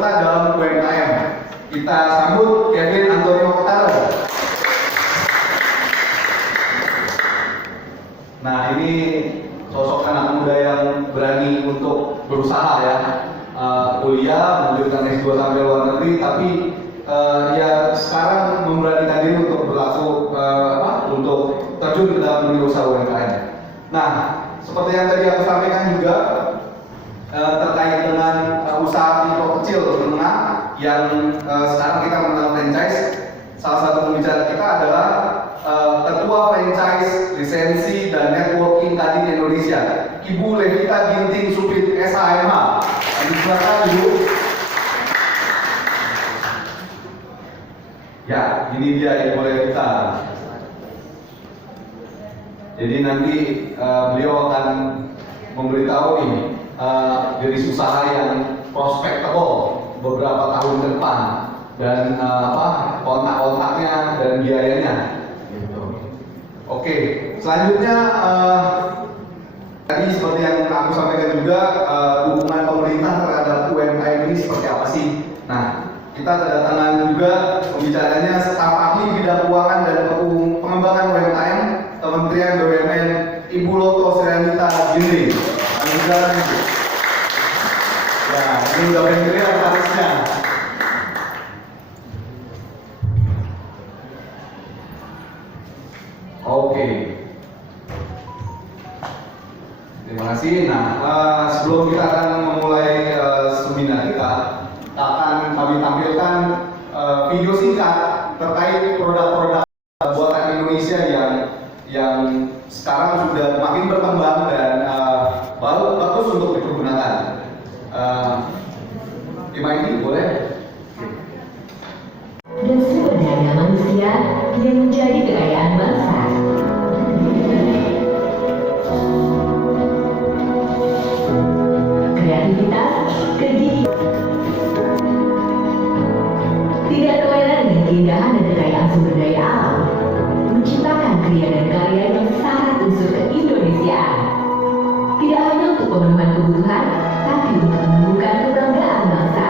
serta dalam UMKM. Kita sambut Kevin Antonio Kotaro. Nah, ini sosok anak muda yang berani untuk berusaha ya, kuliah, melanjutkan S2 sampai luar negeri, tapi ya sekarang memberanikan diri untuk untuk terjun ke dalam dunia usaha UMKM. Nah, seperti yang tadi aku sampaikan juga terkait dengan usaha mikro kecil menengah yang sekarang kita mengenal franchise. Salah satu pembicara kita adalah Ketua Franchise Lisensi dan Networking Kadin Indonesia, Ibu Levita Ginting Supit SHMH. Silakan Ibu. Ya, ini dia Ibu Levita. Jadi nanti beliau akan memberitahu ini jenis usaha yang prospectable beberapa tahun ke depan dan kontak-kontaknya dan biayanya. Gitu. Oke, selanjutnya tadi seperti yang aku sampaikan juga dukungan pemerintah terhadap UMKM ini seperti apa sih? Nah, kita kedatangan juga pembicaranya staf ahli bidang keuangan dan pengembangan UMKM Kementerian BUMN Ibu Loto Srianita Ginting. Ya, ini udah familiar harusnya. Oke. Terima kasih. Nah, sebelum kita akan memulai seminar kita akan kami tampilkan video singkat terkait produk-produk buatan Indonesia yang sekarang sudah makin berkembang dan bagus untuk dipergunakan. ini boleh? Dan sumber daya manusia yang menjadi kekayaan bangsa. Kreativitas, kegigihan, tidak terlena dengan keindahan dan kekayaan sumber daya alam, menciptakan karya dan karya yang syarat unsur keindonesiaan. Tidak hanya untuk pemenuhan kebutuhan, tapi untuk menumbuhkan kebanggaan bangsa.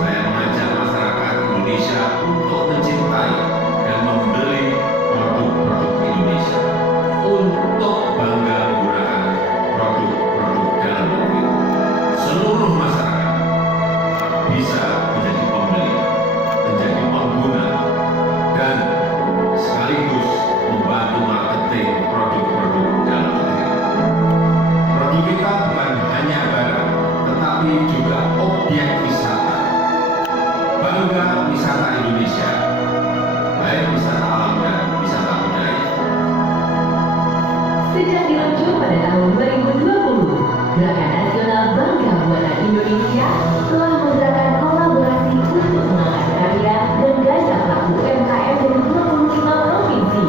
Saya mengajak masyarakat Indonesia untuk mencintai dan membeli produk-produk Indonesia, untuk bangga menggunakan produk-produk dalam negeri. Seluruh masyarakat bisa menjadi pembeli, menjadi pengguna, dan sekaligus membantu marketing produk-produk dalam negeri. Produk kita bukan hanya barang, tetapi juga objek wisata. Bangga wisata Indonesia, baik wisata alam dan wisata budaya. Sejak diluncur pada tahun 2020, Gerakan Nasional Bangga Buatan Indonesia telah menggerakkan kolaborasi untuk mengangkat karya dan gaya pelaku UMKM dari 25 provinsi,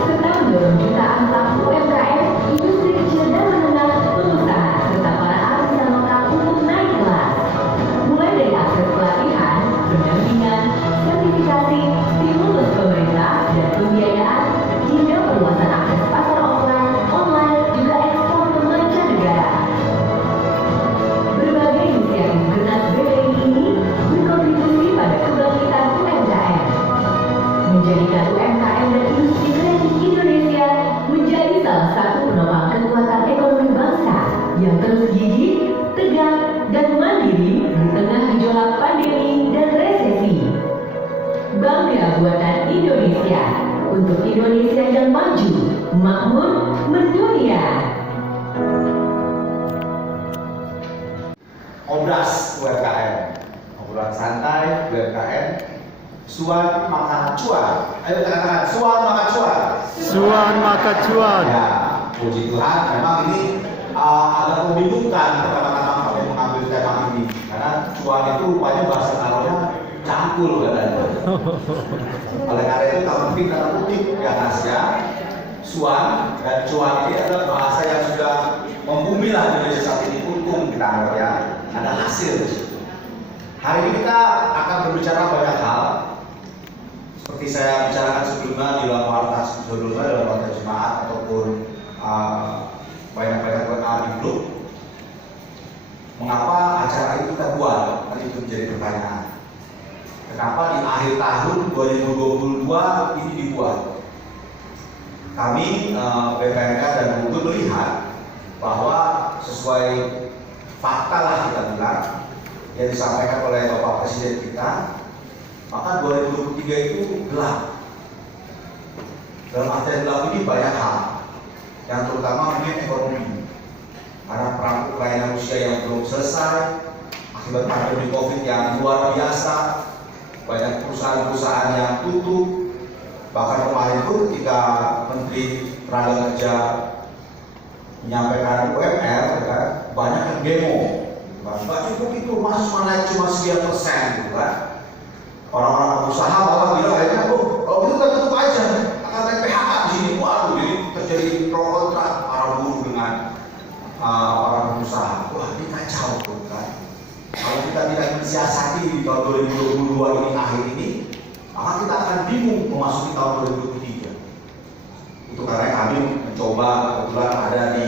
serta mendorong jutaan pelaku UMKM, industri kecil dan menengah, pengusaha, serta para artisan lokal untuk naik kelas. Mulai dari akses pelatihan, pendampingan, sertifikasi, stimulus pemerintah, dan pembiayaan, hingga perluasan akses pasar online, juga ekspor ke mancanegara. Berbagai inisiatif Gernas BPI ini berkontribusi pada kebangkitan UMKM, menjadikan UMKM dan industri kreatif Indonesia menjadi salah satu penopang kekuatan ekonomi bangsa yang terus gigih, tegak, dan mandiri di tengah gejolak pandemi dan resesi. Bangga Buatan Indonesia, untuk Indonesia yang maju, makmur, mendunia. Obras UMKM, obrolan santai UMKM, suan maka cuan. Ayo katakan suan maka cuan. Suan maka cuan. Ya, puji Tuhan, memang ini agak membingungkan pertama-tama kami mengambil tema ini karena cuan itu rupanya bahasa Kalonya cangkul katanya. Oleh karena itu kalau mungkin kata kutip di atasnya, suan dan cuan ini adalah bahasa yang sudah membumi lah di Indonesia saat ini, untung kita anggap ya, ada hasil di situ. Hari ini kita akan berbicara banyak hal, seperti saya bicarakan sebelumnya di dalam warta jemaat ataupun banyak webinar di grup. mengapa acara itu kita buat? Tadi itu menjadi pertanyaan. Kenapa di akhir tahun 2022 ini dibuat? Kami BPNK dan Bungur melihat bahwa sesuai fakta lah kita bilang yang disampaikan oleh Bapak Presiden kita, maka 2023 itu gelap. Dalam artian gelap ini banyak hal, yang terutama mungkin ekonomi. Karena perang Ukraina Rusia yang belum selesai, akibat pandemi COVID yang luar biasa, banyak perusahaan-perusahaan yang tutup. Bahkan kemarin pun ketika Menteri Tenaga Kerja menyampaikan UMR, kan, banyak yang demo. Nggak cukup itu, mas mana cuma sekian persen, gitu kan? Orang-orang pengusaha malah bilang akhirnya, kalau gitu kan tutup aja, akan PHK di sini. Waduh, jadi terjadi pro kontra para buruh dengan para pengusaha. Wah, ini kacau, tuh, kan? Kalau kita tidak mensiasati di tahun 2022 ini akhir ini, maka kita akan bingung memasuki tahun 2023. Itu karena kami mencoba, kebetulan ada di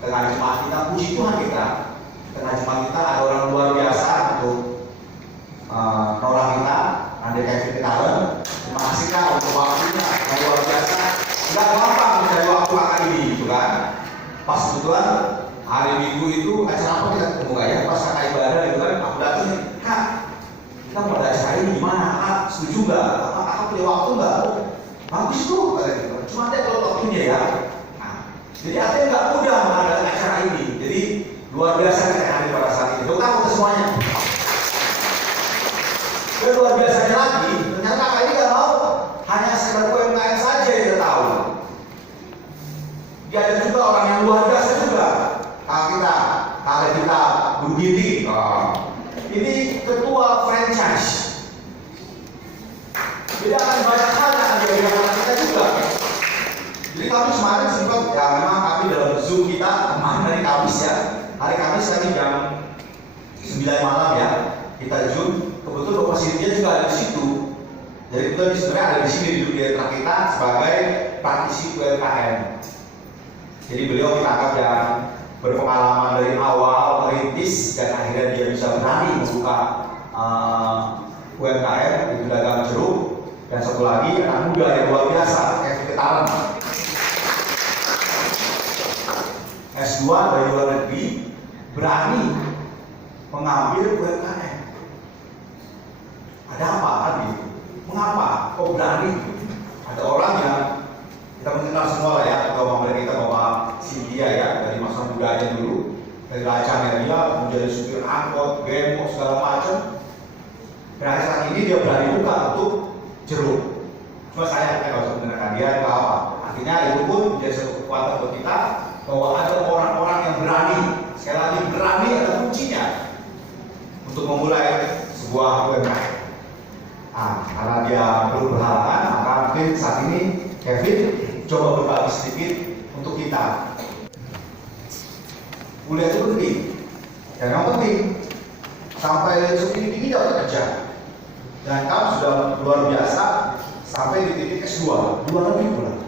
tengah jemaat kita, puji Tuhan kita, tengah jemaat kita ada orang luar biasa untuk nolong kita, Anda Kevin Ketaran. Terima kasih Kak untuk waktunya yang luar biasa. Nggak gampang mencari waktu kakak ini, gitu kan? Pas kebetulan hari Minggu itu acara apa kita ketemu Kak ya? Pas kakak ibadah gitu kan, aku datang nih, Kak, kita mau ada acara ini gimana? Kak, setuju nggak? Kakak punya waktu nggak? Bagus tuh, kata gitu. Cuma ada kalau waktunya ya. Nah, jadi artinya nggak mudah mengadakan acara ini. Jadi luar biasa kita hadir pada saat ini. Tepuk tangan untuk semuanya. Dan luar biasanya lagi, ternyata kakak ini nggak mau hanya sekedar UMKM saja yang dia tahu. Dia ada juga orang yang luar biasa juga. Kakak kita, Bu Giti. Ini ketua franchise. Jadi akan banyak hal yang akan diajarkan kita juga. Jadi kami kemarin sempat, ya memang kami dalam Zoom kita kemarin hari Kamis ya. Hari Kamis kami jam 9 malam ya, kita Zoom. Kebetulan Bapak Sintia juga ada di situ. Jadi kita sebenarnya ada di sini duduk di antara kita sebagai praktisi UMKM. Jadi beliau kita anggap yang berpengalaman dari awal merintis dan akhirnya dia bisa berani membuka UMKM di pedagang jeruk. Dan satu lagi anak muda yang luar biasa, Kevin Ketaran, S2 dari luar negeri, berani mengambil UMKM. Ada apa kan gitu? Mengapa? Kok berani? Ada orang yang kita mengenal semua lah ya, ketua pemerintah kita Bapak Sintia ya, dari masa mudanya dulu, dari lacangnya dia menjadi supir angkot, bemo segala macam. Dan saat ini dia berani buka untuk jeruk. Cuma saya nggak usah menggunakan dia atau apa. Akhirnya itu pun menjadi satu kekuatan buat kita bahwa ada orang-orang yang berani. Sekali lagi berani ada kuncinya untuk memulai sebuah UMKM. Karena dia perlu berhalangan, maka mungkin saat ini Kevin coba berbagi sedikit untuk kita. Kuliah itu penting, dan yang penting sampai segini dapat kerja. Dan kamu sudah luar biasa sampai di titik S2, 2 lebih pula.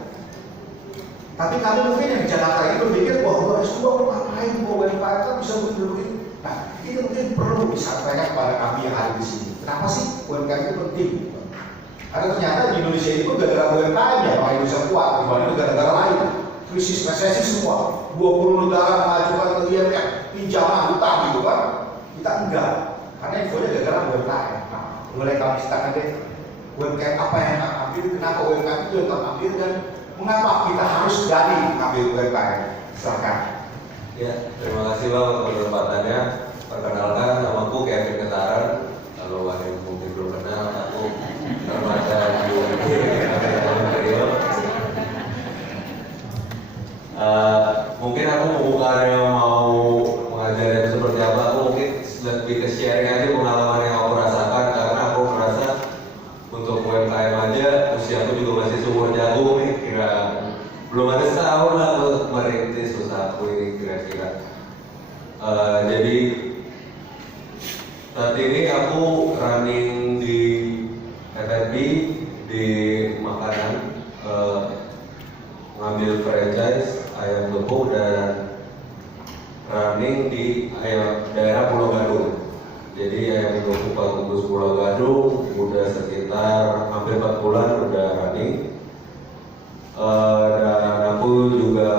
Tapi kami mungkin yang di Jakarta itu berpikir bahwa S2 ngapain, bahwa UMKM kan bisa begini. Nah, ini mungkin perlu disampaikan kepada kami yang ada di sini. Kenapa sih UMKM itu penting? Karena ternyata di Indonesia itu gara-gara UMKM ya, orang Indonesia kuat dibanding negara-negara lain. Krisis resesi semua, 20 negara mengajukan ke IMF pinjaman utang gitu kan? Kita enggak, karena infonya gara-gara UMKM. Nah, mulai kami ceritakan deh, UMKM apa yang kami ambil, kenapa UMKM itu yang kami ambil, dan mengapa kita harus berani ambil UMKM. Silakan. Ya, terima kasih Bang untuk kesempatannya. Perkenalkan, namaku Kevin Ketaran. Kalau ada yang mungkin belum kenal, aku remaja di Ontario. Mungkin aku bukannya mau mengajarin seperti apa, aku mungkin lebih ke sharing aja pengalaman yang aku rasakan, karena aku merasa untuk UMKM aja usiaku juga masih seumur jagung nih, kira belum ada setahun lah aku merintis usahaku ini kira-kira. Jadi saat ini aku running di F&B di makanan, ngambil franchise ayam gepuk dan running di daerah Pulau Gadung. Jadi ayam minggu kupat kukus Pulau Gadung udah sekitar hampir 4 bulan udah running. Dan aku juga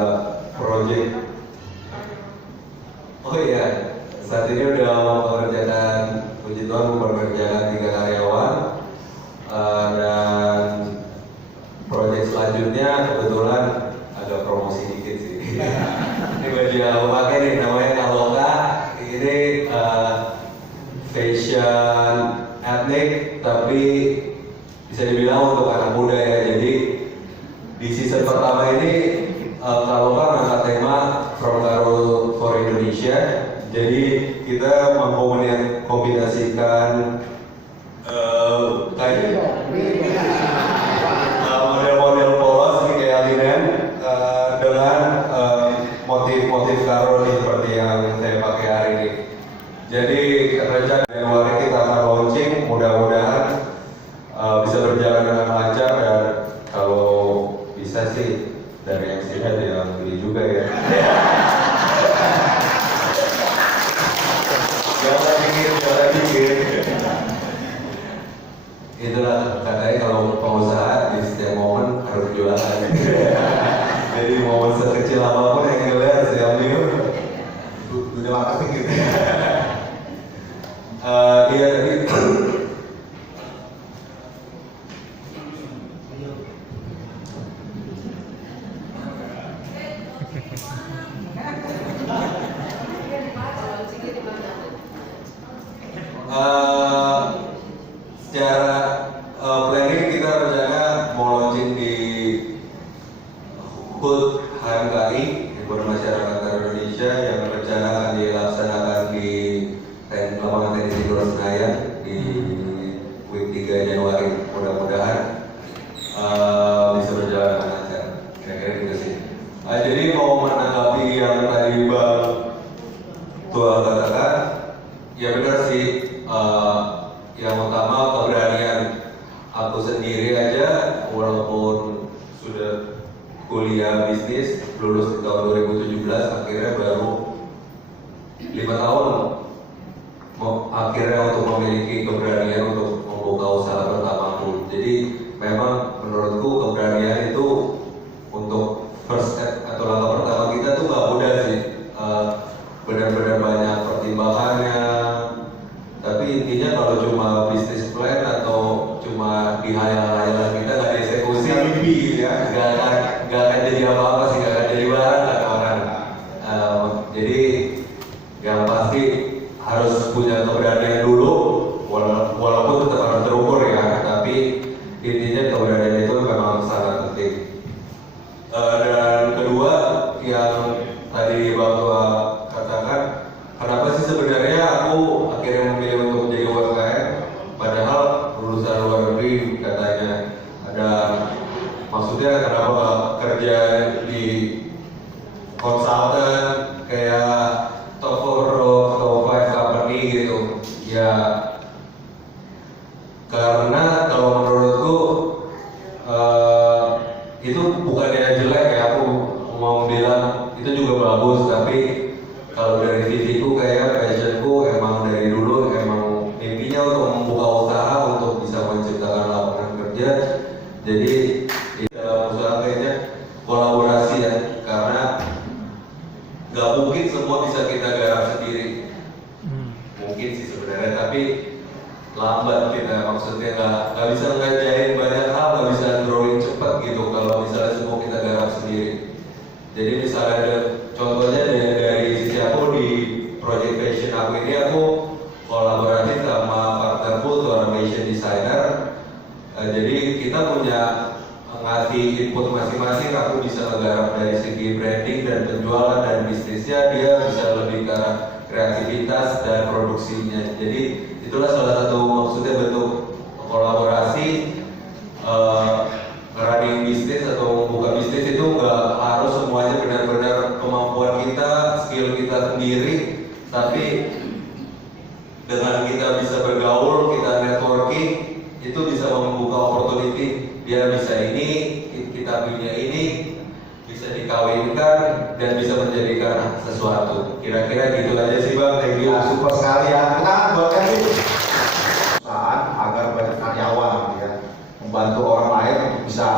project. Oh iya, saat ini udah mempekerjakan, puji Tuhan mempekerjakan 3 karyawan. Dan proyek selanjutnya kebetulan agak promosi dikit sih. Ini baju yang aku pakai nih namanya Kaloka. Ini fashion etnik tapi bisa dibilang untuk anak muda ya. Jadi di season pertama ini Kaloka mengangkat tema From Karo for Indonesia. Jadi kita mengkombinasikan kayak model-model polos nih kayak linen dengan motif-motif karo seperti yang saya pakai hari ini. Jadi rencana Januari kita akan launching, mudah-mudahan bisa berjalan dengan lancar dan kalau bisa sih dari yang sehat yang beli juga ya. Jangan dikit. Itulah katanya kalau pengusaha di setiap momen harus jualan. Jadi momen sekecil apapun yang ngeliat diambil. Udah makasih gitu. Iya tadi. Secara planning kita rencana mau launching di HUT HMKI, Himpunan Masyarakat Indonesia, yang rencana akan dilaksanakan di lapangan tenis Istora Senayan di week 3 Januari. Mudah-mudahan bisa berjalan dengan lancar. Kira-kira gitu sih. Jadi mau menanggapi yang tadi Bang Tua katakan, ya benar sih. Yang utama keberanian aku sendiri aja, walaupun sudah kuliah bisnis lulus di tahun 2017, akhirnya baru 5 tahun akhirnya untuk memiliki keberanian untuk membuka usaha pertamaku. Jadi memang menurutku keberanian itu untuk first step atau langkah pertama kita tuh gak mudah sih. Benar-benar banyak pertimbangannya. Tapi intinya kalau cuma bisnis plan atau cuma dihayal-hayalan kita nggak dieksekusi, nggak akan jadi apa-apa sih, nggak akan jadi barang kata orang. Jadi yang pasti harus punya keberanian dulu, walaupun tetap harus terukur ya. Tapi intinya keberanian itu memang sangat penting. Dan kedua yang tadi Bang Tua katakan, kenapa sih sebenarnya aku akhirnya memilih untuk menjadi UMKM, padahal lulusan luar negeri katanya ada, maksudnya kenapa kerja di konsultan kayak top 4 top 5 company gitu ya. Karena kalau menurutku itu bukannya jelek ya, aku mau bilang itu juga bagus, tapi kalau dari visiku kayak passionku emang dari dulu emang mimpinya untuk membuka usaha untuk bisa menciptakan lapangan kerja. Jadi dalam usaha kayaknya kolaborasi ya, karena nggak mungkin semua bisa kita garap sendiri. Mungkin sih sebenarnya, tapi lambat kita, maksudnya nggak bisa ngajarin banyak hal, nggak bisa drawing cepat gitu kalau misalnya semua kita garap sendiri. Jadi misalnya ada contohnya dari sisi aku di project fashion aku ini, aku kolaborasi sama partnerku seorang fashion designer. Jadi kita punya ngasih input masing-masing, aku bisa menggarap dari segi branding dan penjualan dan bisnisnya, dia bisa lebih ke kreativitas dan produksinya. Jadi itulah salah satu maksudnya bentuk kolaborasi. Running bisnis atau membuka bisnis itu nggak harus semuanya benar-benar kemampuan kita, skill kita sendiri, tapi dengan kita bisa bergaul, kita networking, itu bisa membuka opportunity. Dia bisa ini, kita punya ini, bisa dikawinkan dan bisa menjadikan sesuatu. Kira-kira gitu aja sih Bang. Thank you. Ya, super sekali ya. Kita buatkan sih perusahaan agar banyak karyawan gitu ya, membantu orang lain untuk bisa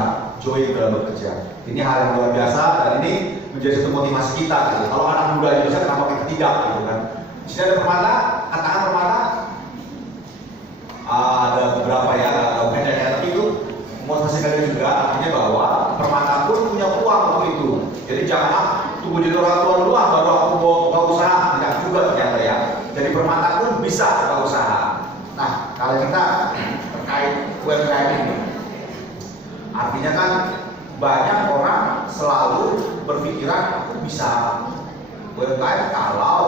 join dalam bekerja. Ini hal yang luar biasa dan ini menjadi satu motivasi kita gitu. Kalau anak muda Indonesia kenapa kita tidak gitu kan? Di sini ada Permata, katakan Permata. Ada beberapa ya, ada banyak ya, tapi itu motivasi kalian juga artinya bahwa Permata pun punya uang untuk itu. Jadi jangan tunggu jadi orang tua dulu baru aku mau buka usaha, tidak juga ternyata ya. Jadi Permata pun bisa buka usaha. Nah, kalau kita terkait UMKM ini, artinya kan banyak orang selalu berpikiran aku bisa UMKM kalau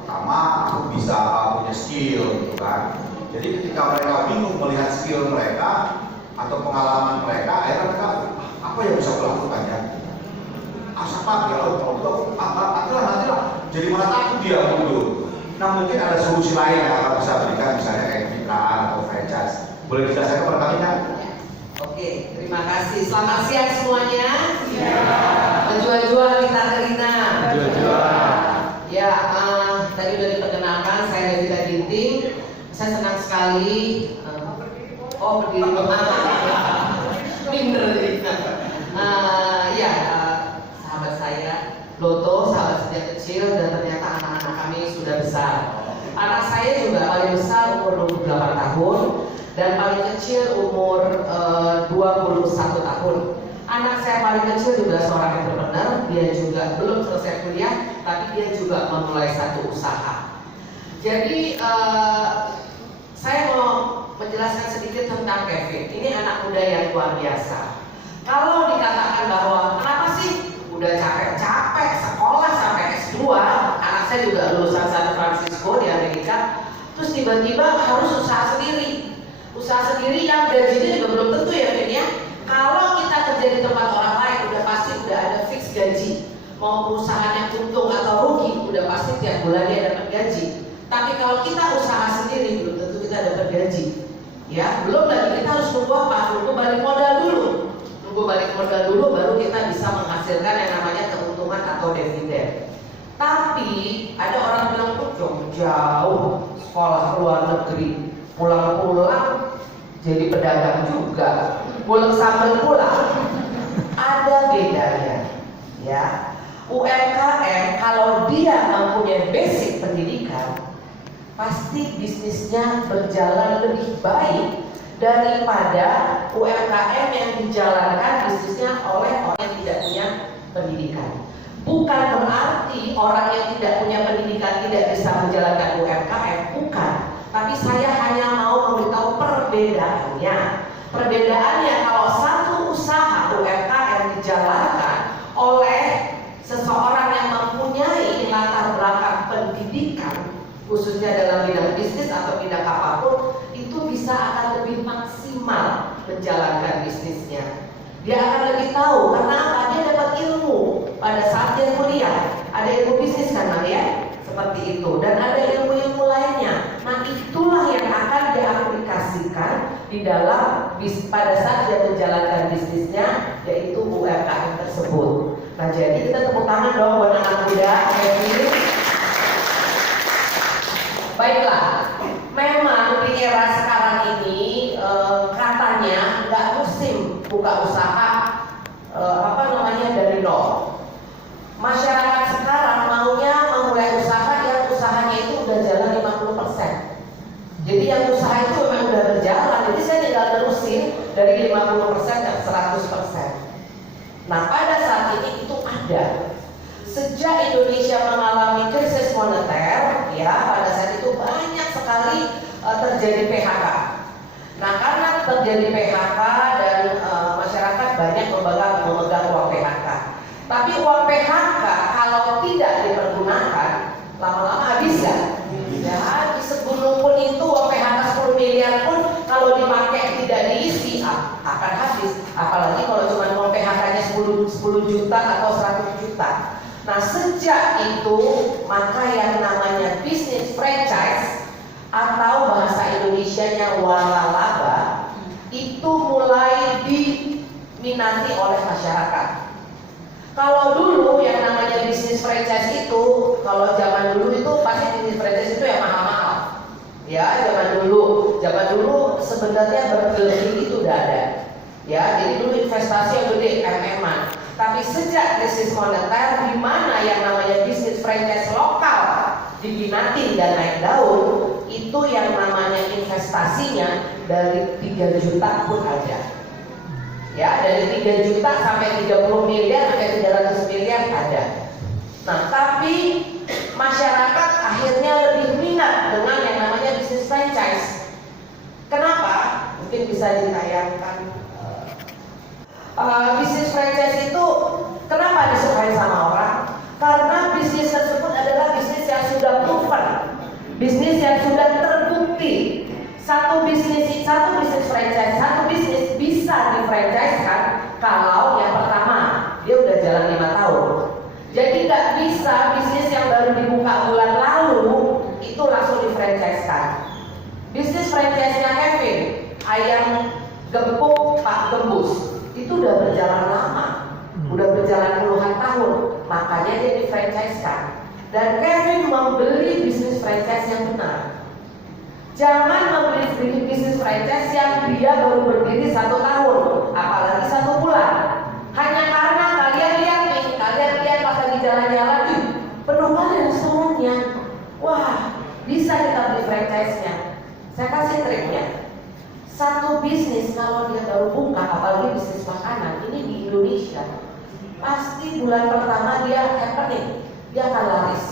pertama aku bisa punya skill gitu kan. Jadi ketika mereka bingung melihat skill mereka atau pengalaman mereka, akhirnya mereka apa yang bisa aku lakukan ya? Asal ya kalau itu nantilah jadi mana takut dia dulu. Nah mungkin ada solusi lain yang akan bisa berikan misalnya kayak kemitraan atau franchise. Boleh dijelaskan kepada kami kan? Oke, terima kasih. Selamat siang semuanya. Menjual-jual kita Rina. Jual-jual. Ya, tadi udah diperkenalkan, saya Devita Ginting. Saya senang sekali. Berdiri minder jadi. Sahabat saya Loto, sahabat sejak kecil dan ternyata anak-anak kami sudah besar. Anak saya juga paling besar umur 28 tahun dan paling kecil umur 21 tahun. Anak saya paling kecil juga seorang entrepreneur, dia juga belum selesai kuliah, tapi dia juga memulai satu usaha. Jadi saya mau menjelaskan sedikit tentang Kevin. Ini anak muda yang luar biasa. Kalau dikatakan bahwa kenapa sih udah capek-capek sekolah sampai S2, anak saya juga lulusan San Francisco di Amerika, terus tiba-tiba harus usaha sendiri. Usaha sendiri yang gajinya juga belum tentu ya Vin ya. Kalau kita kerja di tempat orang lain udah pasti udah ada fix gaji. Mau perusahaannya untung atau rugi, udah pasti tiap bulan dia dapat gaji. Tapi kalau kita usaha sendiri belum tentu kita dapat gaji. Ya, belum lagi kita harus nunggu apa? Nunggu balik modal dulu. Nunggu balik modal dulu baru kita bisa menghasilkan yang namanya keuntungan atau dividen. Tapi ada orang bilang tuh jauh sekolah ke luar negeri, pulang-pulang jadi pedagang juga, pulang sambil pulang. Ada bedanya, ya. UMKM kalau dia mempunyai basic pendidikan, pasti bisnisnya berjalan lebih baik daripada UMKM yang dijalankan bisnisnya oleh orang yang tidak punya pendidikan. Bukan berarti orang yang tidak punya pendidikan tidak bisa menjalankan UMKM, bukan. Tapi saya hanya mau memberitahu perbedaannya. Perbedaannya kalau satu usaha UMKM dijalankan oleh seseorang yang mempunyai latar belakang pendidikan, khususnya dalam bidang bisnis atau bidang apapun, itu bisa akan lebih maksimal menjalankan bisnisnya. Dia akan lebih tahu karena apa? Dia dapat ilmu pada saat dia kuliah. Ada ilmu bisnis kan Bang ya? Seperti itu. Dan ada ilmu-ilmu lainnya. Nah itulah yang akan diaplikasikan di dalam pada saat dia menjalankan bisnisnya, yaitu UMKM tersebut. Nah jadi kita tepuk tangan dong buat anak muda. Baiklah, memang di era sekarang ini katanya nggak musim buka usaha dari nol. Masyarakat sekarang maunya memulai usaha yang usahanya itu udah jalan 50%. Jadi yang usaha itu memang udah berjalan, jadi saya tinggal terusin dari 50% ke 100%. Nah pada saat ini itu ada. Sejak Indonesia mengalami krisis moneter, ya pada saat itu banyak sekali terjadi PHK. Nah karena terjadi PHK dan masyarakat banyak memegang uang PHK. Tapi uang PHK kalau tidak dipergunakan lama-lama habis kan? Ya habis. Sebelum pun itu uang PHK 10 miliar pun kalau dipakai tidak diisi akan habis. Apalagi kalau cuma uang PHK-nya 10 juta atau 100 juta. Nah sejak itu maka yang namanya bisnis franchise atau bahasa Indonesianya waralaba itu mulai diminati oleh masyarakat. Kalau dulu yang namanya bisnis franchise itu, kalau zaman dulu itu pasti bisnis franchise itu yang mahal-mahal. Ya, zaman dulu sebenarnya bergelik itu udah ada. Ya, jadi dulu investasi yang gede, MM-an. Tapi sejak krisis moneter, di mana yang namanya bisnis franchise lokal diminati dan naik daun, itu yang namanya investasinya dari 3 juta pun ada. Ya, dari 3 juta sampai 30 miliar sampai 300 miliar ada. Nah, tapi masyarakat akhirnya lebih minat dengan yang namanya bisnis franchise. Kenapa? Mungkin bisa ditayangkan. Bisnis franchise itu kenapa disukai sama orang? Karena bisnis tersebut adalah bisnis yang sudah proven, bisnis yang sudah terbukti. Satu bisnis franchise, satu bisnis bisa difranchise-kan kalau yang pertama dia udah jalan 5 tahun. Jadi nggak bisa bisnis yang baru dibuka bulan lalu itu langsung difranchise-kan. Bisnis franchise-nya Kevin, ayam gepuk Pak Gembus, itu udah berjalan lama, udah berjalan puluhan tahun, makanya dia difranchise-kan. Dan Kevin membeli bisnis franchise yang benar. Jangan membeli bisnis franchise yang dia baru berdiri 1 tahun, apalagi 1 bulan. Hanya karena kalian lihat pas lagi jalan-jalan, penuh banget restorannya. Wah, bisa kita beli franchise-nya. Saya kasih triknya. Satu bisnis kalau dia baru buka, apalagi bisnis makanan, ini di Indonesia, pasti bulan pertama dia happening, dia akan laris.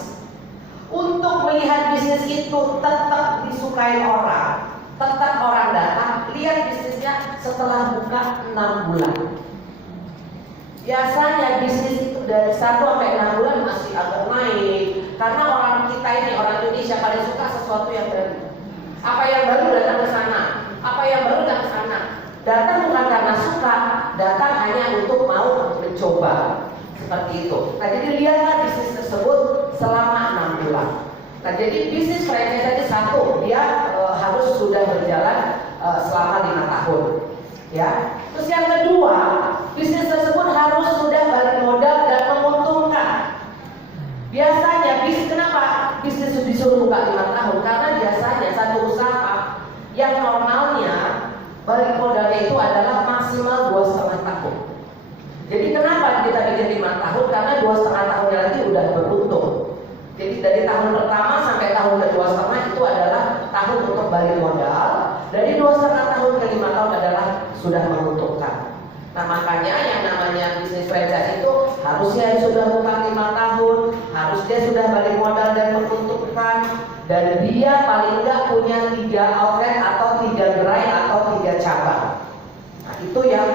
Untuk melihat bisnis itu tetap disukai orang, tetap orang datang, lihat bisnisnya setelah buka 6 bulan. Biasanya bisnis itu dari 1 sampai 6 bulan masih agak naik, karena orang kita ini, orang Indonesia paling suka sesuatu yang baru. Apa yang baru datang ke sana, apa yang baru datang ke sana. Datang bukan karena suka, datang hanya untuk mau mencoba. Seperti itu. Nah, jadi lihatlah bisnis tersebut selama 6 bulan. Nah, jadi bisnis franchise tadi satu, dia harus sudah berjalan selama 5 tahun. Ya. Terus yang kedua, bisnis tersebut harus sudah balik modal dan menguntungkan. Biasanya kenapa bisnis disuruh buka 5 tahun? Karena biasanya satu usaha yang normalnya balik modalnya itu adalah maksimal 2,5 tahun. Jadi kenapa kita bikin 5 tahun? Karena 2,5 tahunnya lagi udah beruntung. Jadi dari tahun pertama sampai tahun ke-2,5 itu adalah tahun untuk balik modal. Dari 2,5 tahun ke 5 tahun adalah sudah menguntungkan. Nah, makanya yang namanya bisnis franchise itu harusnya sudah buka 5 tahun, harusnya sudah balik modal dan menguntungkan, dan dia paling nggak punya 3 outlet atau 3 gerai atau 3 cabang. Nah, itu yang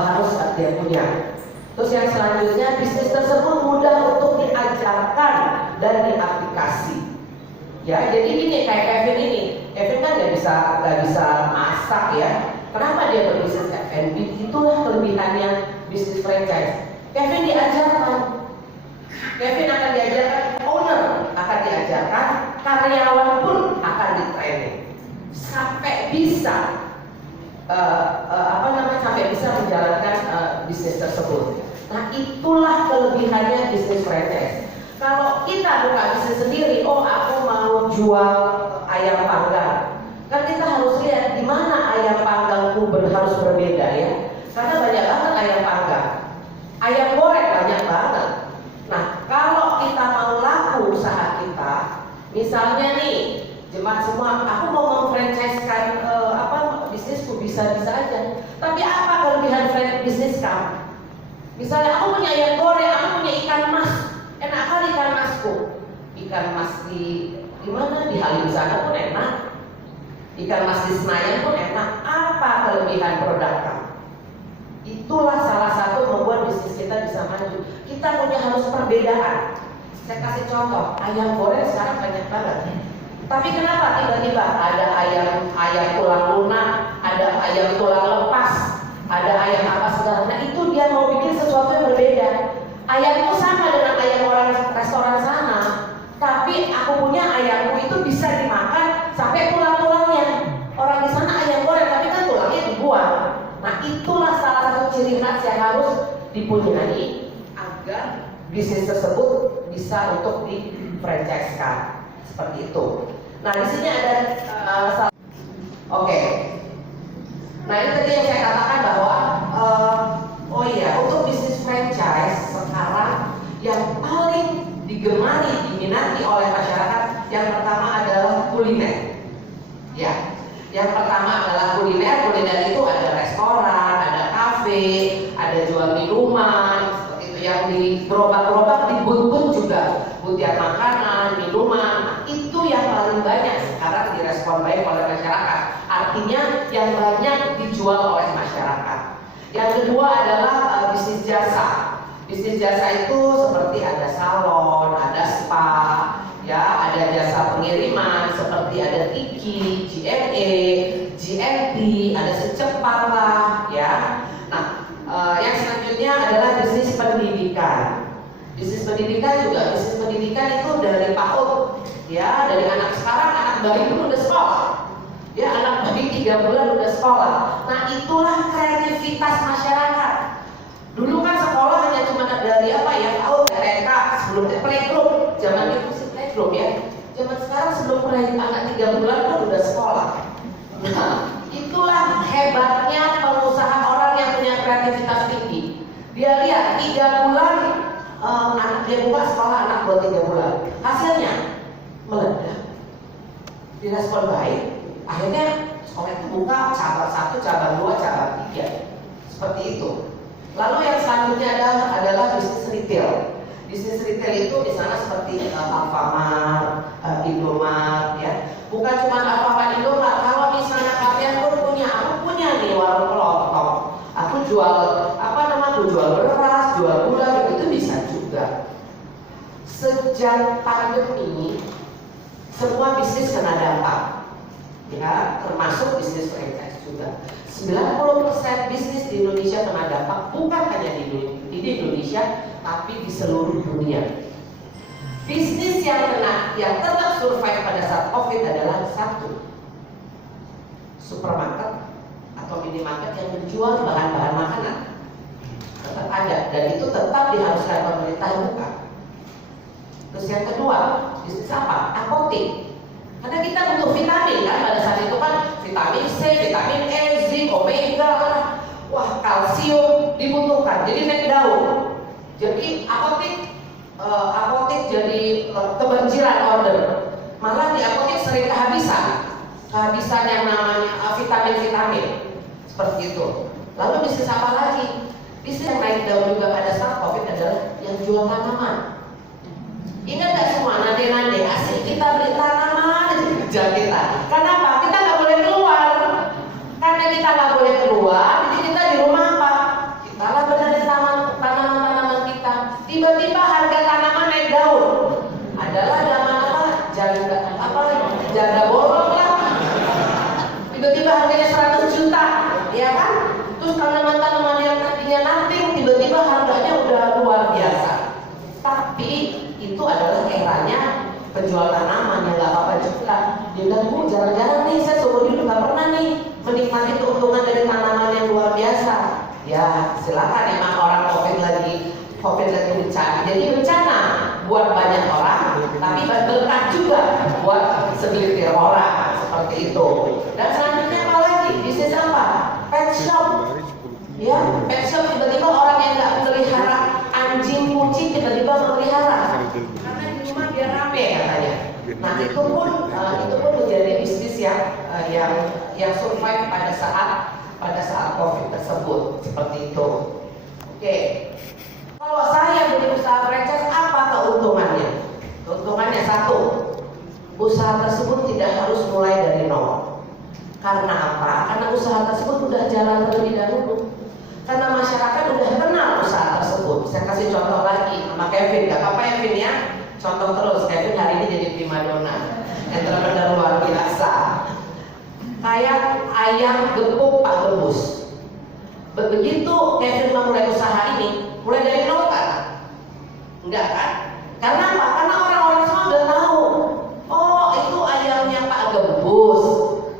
harus dia punya. Terus yang selanjutnya, bisnis tersebut mudah untuk diajarkan dan diaplikasi. Ya, jadi ini kayak Kevin ini. Kevin kan nggak bisa masak ya. Kenapa dia berbisnis F&B? Itulah kelebihannya bisnis franchise. Kevin diajarkan. Kevin akan diajarkan, owner akan diajarkan, karyawan pun akan di-training sampai bisa sampai bisa menjalankan bisnis tersebut. Nah, itulah kelebihannya bisnis franchise. Kalau kita buka bisnis sendiri, aku mau jual ayam panggang, kan kita harus lihat di mana ayam panggangku harus berbeda ya. Karena banyak banget ayam panggang, ayam goreng banyak banget. Nah, kalau kita mau laku usaha kita, misalnya nih, jemaat semua, aku mau memfranchise-kan bisnisku bisa-bisa aja. Tapi apa kelebihan bisnis kamu? Misalnya aku punya ayam goreng, aku punya ikan mas, enak kali ikan masku. Ikan mas di mana? Di Halim sana pun enak. Ikan mas di Senayan pun enak. Apa kelebihan produk kamu? Itulah salah satu membuat bisnis kita bisa maju. Kita punya harus perbedaan. Saya kasih contoh, ayam goreng sekarang banyak banget. Tapi kenapa tiba-tiba ada ayam tulang lunak, ada ayam tulang lepas, ada ayam apa segala? Nah, itu dia mau bikin sesuatu yang berbeda. Ayamku sama dengan ayam orang restoran sana, tapi aku punya ayamku itu bisa dimakan sampai tulang-tulangnya. Orang di sana ayam goreng, tapi kan tulangnya dibuang. Nah, itulah salah satu ciri khas yang harus dipunyai bisnis tersebut bisa untuk di franchise-kan seperti itu. Nah di sini ada oke. Nah ini tadi yang saya katakan bahwa oh iya, untuk bisnis franchise sekarang yang paling digemari, diminati oleh masyarakat, yang pertama adalah kuliner. Ya, yang pertama adalah kuliner. Kuliner itu ada restoran, ada kafe, ada jual minuman, seperti itu. Yang di gerobak-gerobak, di booth-booth juga, booth yang makanan, minuman. Nah, itu yang paling banyak sekarang direspon baik oleh masyarakat. Artinya yang banyak dijual oleh masyarakat. Yang kedua adalah bisnis jasa. Bisnis jasa itu seperti ada salon, ada spa, ya, ada jasa pengiriman seperti ada Tiki, GMA, GMP, ada Secepat lah, ya. Nah, yang selanjutnya adalah bisnis pendidikan. Bisnis pendidikan juga, bisnis pendidikan itu dari PAUD, ya, dari anak sekarang, anak bayi pun udah sekolah. Ya, anak bayi 3 bulan udah sekolah. Nah, itulah kreativitas masyarakat. Dulu kan sekolah hanya cuma dari apa ya, PAUD, TK, sebelum playgroup, zaman itu sih playgroup ya. Zaman sekarang sebelum anak 3 bulan kan udah sekolah. Nah, itulah hebatnya pengusaha orang yang punya kreativitas tinggi. Dia lihat 3 bulan anak dia buka sekolah, anak buat 3 bulan. Hasilnya meledak, direspon baik. Akhirnya sekolah itu buka cabang 1, cabang 2, cabang 3, seperti itu. Lalu yang selanjutnya adalah bisnis retail. Bisnis retail itu di sana seperti Alfamart, Indomart, ya. Bukan cuma Alfamart, Indomart. Kalau misalnya kalian pun punya, aku punya nih warung kelontong. Aku jual aku jual beras, jual gula, itu bisa juga. Sejak pandemi, semua bisnis kena dampak, ya, termasuk bisnis franchise juga. 90% bisnis di Indonesia kena dampak, bukan hanya di Indonesia, tapi di seluruh dunia. Bisnis yang tetap survive pada saat COVID adalah satu, supermarket atau minimarket yang menjual bahan-bahan makanan. Tetap ada, dan itu tetap diharuskan pemerintah buka. Terus yang kedua, bisnis apa? Apotek. Karena kita butuh vitamin kan, pada saat itu kan vitamin C, vitamin E, zinc, omega, wah, kalsium dibutuhkan. Jadi naik daun. Jadi apotek jadi kebanjiran order. Malah di apotek sering kehabisan yang namanya vitamin-vitamin. Seperti itu. Lalu bisnis apa lagi? Bisnis yang naik daun juga pada saat COVID adalah yang jual tanaman. Ingat gak semua nade-nade asik kita beli tanaman di kerja kita. Kenapa? Kita nggak boleh keluar. Karena kita nggak boleh keluar, jadi kita di rumah apa? Kita lah benar tanaman-tanaman kita. Tiba-tiba harga tanaman naik daun. Adalah zaman apa? Jaga bolong lah. Tiba-tiba harganya 100 juta, ya kan? Terus tanaman-tanaman yang tadinya nothing, tiba-tiba harganya udah luar biasa. Tapi itu adalah eranya penjual tanaman yang nggak apa-apa juga. Dia bilang, Bu, jarang-jarang nih saya seumur hidup nggak pernah nih menikmati keuntungan dari tanaman yang luar biasa. Ya silakan, emang orang COVID lagi bencana. Jadi bencana buat banyak orang, tapi berkah juga buat segelintir orang, seperti itu. Dan selanjutnya apa lagi? Bisnis apa? Pet shop. Ya, pet shop tiba-tiba orang yang nggak melihara anjing, kucing tiba-tiba melihara karena di rumah biar rame katanya. Nah itu pun menjadi bisnis yang survive pada saat COVID tersebut, seperti itu. Oke, kalau saya jadi usaha franchise, apa keuntungannya? Keuntungannya satu, usaha tersebut tidak harus mulai dari nol. Karena apa? Karena usaha tersebut sudah jalan terlebih dahulu. Karena masyarakat udah kenal usaha tersebut. Saya kasih contoh lagi sama Kevin, gak apa-apa ya Vin ya? Contoh terus, Kevin hari ini jadi primadona, entrepreneur luar biasa. Kayak ayam gepuk Pak Gembus. Begitu Kevin memulai usaha ini, mulai dari nol kan? Enggak kan? Karena apa? Karena orang-orang semua udah tahu, oh itu ayamnya Pak Gembus.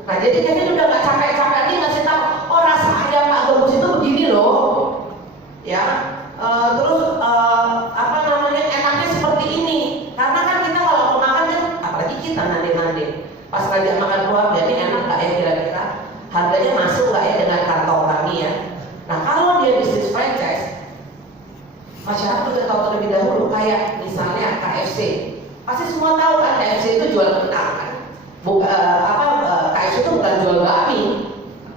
Nah jadi Kevin udah gak capek-capek nih ngasih tahu, oh rasa ayam Pak Gembus itu begini loh, ya. Terus nanding-nanding. Pas ngajak makan keluarga, ini enak nggak ya kira-kira? Harganya masuk nggak ya dengan kantong kami ya? Nah kalau dia bisnis franchise, masyarakat udah tahu terlebih dahulu. Kayak misalnya KFC, pasti semua tahu kan KFC itu jual kentang kan? KFC itu bukan jual bakmi.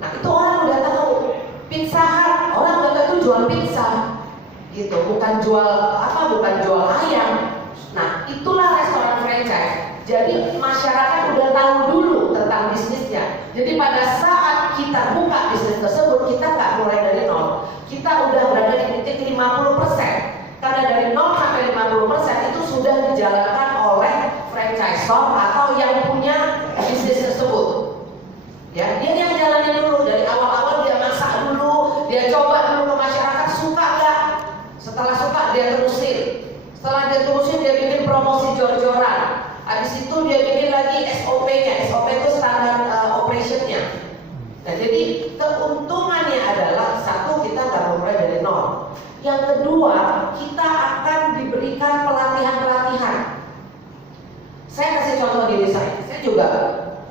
Nah itu orang udah tahu. Pizza Hut, orang udah tahu itu jual pizza, gitu. Bukan jual ayam. Nah itulah restoran franchise. Jadi masyarakat udah tahu dulu tentang bisnisnya. Jadi pada saat kita buka bisnis tersebut, kita nggak mulai dari nol. Kita udah berada di titik 50%. Karena dari 0 sampai 50% itu sudah dijalankan oleh franchisor atau yang punya bisnis tersebut. Ya, dia yang jalanin dulu dari awal-awal, dia masak dulu, dia coba dulu ke masyarakat, suka nggak? Setelah suka dia terusin. Setelah dia terusin dia bikin promosi jor-joran. Habis itu dia bikin lagi SOP-nya. SOP itu standar operation-nya. Nah, jadi keuntungannya adalah satu, kita nggak memulai dari nol. Yang kedua, kita akan diberikan pelatihan-pelatihan. Saya kasih contoh diri saya. Saya juga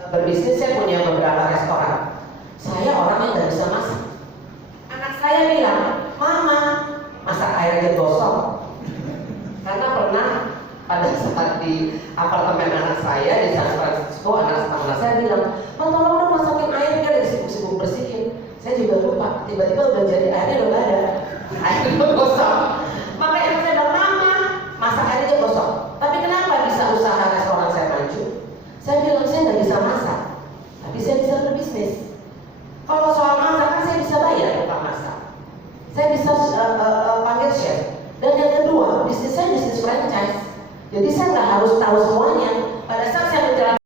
berbisnis, saya punya beberapa restoran. Saya orang yang nggak bisa masak. Anak saya bilang, Mama, masak air aja gosong. Karena pernah pada saat di apartemen anak saya di San Francisco, anak saya bilang, tolong dong masakin air, dia lagi sibuk-sibuk bersihin. Saya juga lupa, tiba-tiba udah jadi airnya udah gak ada, airnya udah gosong. Makanya saya bilang, Mama, masak air aja gosong. Tapi kenapa bisa usaha restoran saya maju? Saya bilang saya nggak bisa masak, tapi saya bisa berbisnis. Kalau soal masak kan saya bisa bayar tukang masak, saya bisa panggil chef. Dan yang kedua, bisnis saya bisnis franchise. Jadi saya nggak harus tahu semuanya. Pada saat saya menjalankan